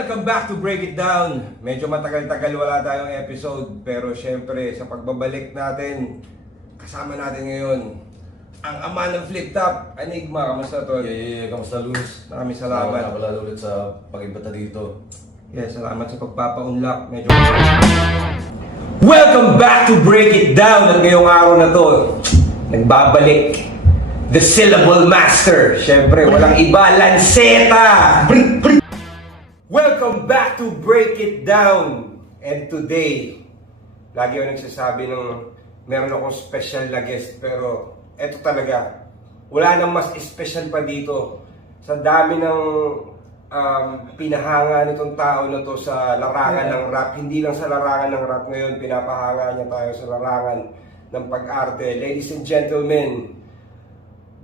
Welcome back to Break It Down. Medyo matagal-tagal wala tayong episode, pero syempre sa pagbabalik natin, kasama natin ngayon ang ama ng flip top, Enigma. Kamusta tol? Kamusta Luis? Maraming salamat. Salamat pala ulit sa pag-imbita dito. Yes, salamat sa pagpapa-unlock. Medyo... Welcome back to Break It Down. At ngayong araw na to, nagbabalik the syllable master. Syempre, walang iba, Lanceta. Welcome back to Break It Down. And today, lagi ako nagsasabi ng meron akong special na guest, pero eto talaga, wala nang mas special pa dito. Sa dami ng pinahanga nitong tao na to sa larangan ng rap, hindi lang sa larangan ng rap ngayon, pinapahanga niya tayo sa larangan ng pag-arte. Ladies and gentlemen,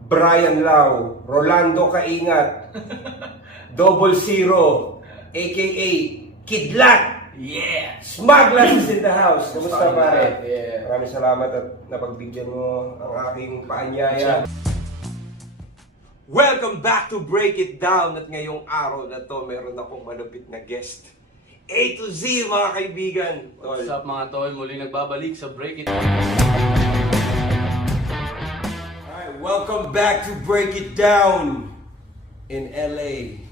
Brian Lau, Rolando Kaingat, Double Zero, aka Kidlat. Yeah! Smugglers is in the house. Kamusta pare? Yeah. Maraming salamat at napagbigyan mo ang aking paanyaya. Welcome back to Break It Down. At ngayong araw na to, meron akong malupit na guest. A to Z mga kaibigan. Tol. What's up mga tol? Muli nagbabalik sa Break It. Alright, welcome back to Break It Down in LA.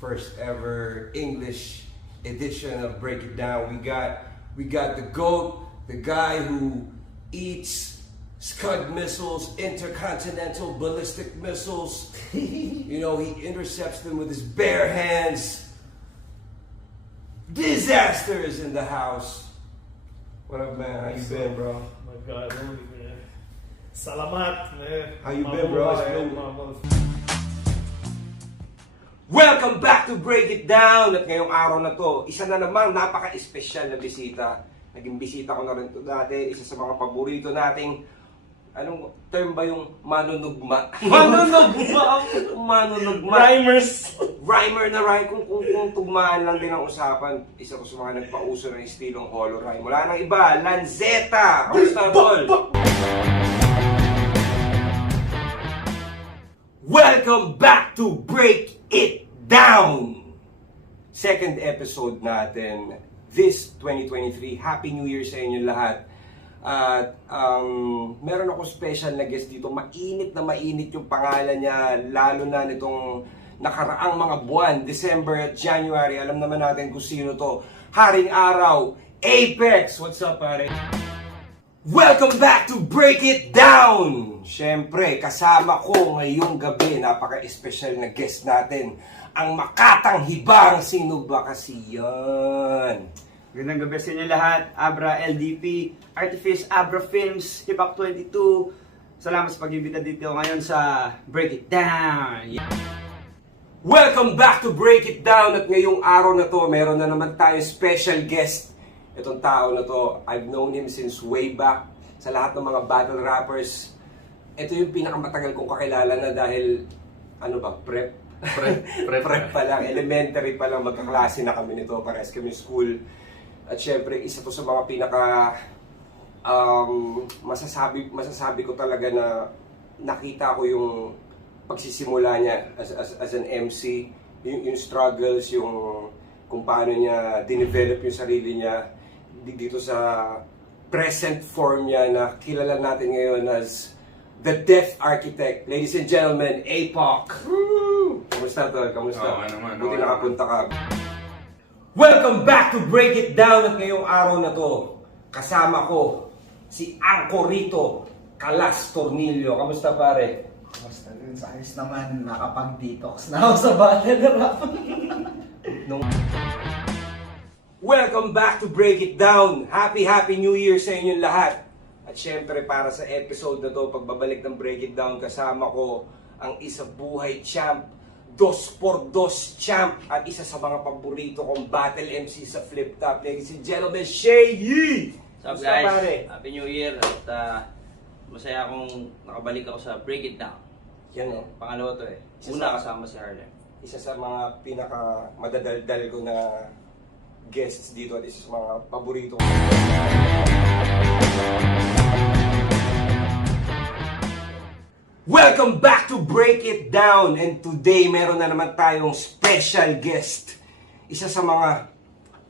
First ever English edition of Break It Down. We got the GOAT, the guy who eats Scud missiles, intercontinental ballistic missiles. You know, he intercepts them with his bare hands. Disaster is in the house. What up, man? How you been, bro? My God, man. Salamat, man. How you been, bro? It's been- Mabuhay. Welcome back to Break It Down! At ngayong araw na to, isa na namang napaka-espesyal na bisita. Naging bisita ko na rin to dati, isa sa mga paborito nating, anong term ba yung manunugma? Manunugma! Manunugma! Rhymers. Rhymer na rhyme, kung tugmaan lang din ang usapan, isa ko sa mga nagpauso ng estilong holo rhyme. Wala nang iba, Lanceta! Kamusta, tol? Welcome back to Break It Down! Second episode natin this 2023. Happy New Year sa inyo lahat. At meron akong special na guest dito. Mainit na mainit yung pangalan niya, lalo na nitong nakaraang mga buwan, December at January. Alam naman natin kung sino to. Haring Araw, Apex! What's up, pare? Welcome back to Break It Down! Siyempre, kasama ko ngayong gabi, napaka-espesyal na guest natin, ang Makatang Hibang. Sino ba kasi yan? Gandang gabi sa inyo lahat. Abra LDP, Artifice, Abra Films, Hip Hop 22. Salamat sa pag-ibita dito ngayon sa Break It Down. Welcome back to Break It Down! At ngayong araw na to, meron na naman tayo special guest. Itong tao na to, I've known him since way back sa lahat ng mga battle rappers. Ito yung pinakamatagal kong kakilala na dahil, ano ba, prep? Prep pa lang, elementary pa lang, magkaklase na kami nito, parehas kami school. At syempre, isa to sa mga pinaka, masasabi ko talaga na nakita ko yung pagsisimula niya as an MC, yung struggles, yung kung paano niya dinevelop yung sarili niya dito sa present form niya na kilala natin ngayon as the Death Architect. Ladies and gentlemen, APOC! Woo! Kamusta, tol? Kamusta? Okay naman, Buti okay nakapunta ka. Welcome back to Break It Down! At ngayong araw na to, kasama ko si Ancorito Calas Tornillo. Kamusta, pare? Basta dun sa ayos naman, nakapag-detox na ako sa battle rap. Welcome back to Break It Down! Happy New Year sa inyong lahat! At syempre para sa episode na to, pagbabalik ng Break It Down, kasama ko ang isa buhay champ, 2x2 champ, at isa sa mga paborito kong battle MC sa Flip Top. Ladies and gentlemen, Shay Yee! What's up Kamusta, guys? pare? Happy New Year at masaya akong nakabalik ako sa Break It Down. Yan o. Pangalawa to eh. Isa Una sa- kasama si Harlem. Isa sa mga pinaka madadaldal ko na guests dito at isa sa mga paborito ko. Welcome back to Break It Down! And today, meron na naman tayong special guest. isa sa mga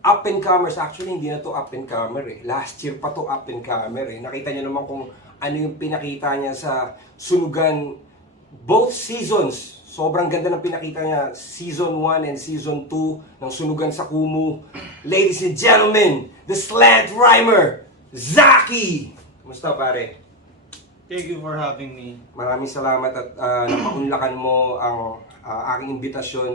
up and comers. Actually, hindi na to up and comer eh. Last year pa to up and comer eh. Nakita niyo naman kung ano yung pinakita niya sa Sunugan both seasons. Sobrang ganda ng pinakita niya, Season 1 and Season 2 ng Sunugan sa Kumu. Ladies and gentlemen, the slant rhymer, Zaki! Kumusta pare? Thank you for having me. Maraming salamat at napaunlakan mo ang aking imbitasyon.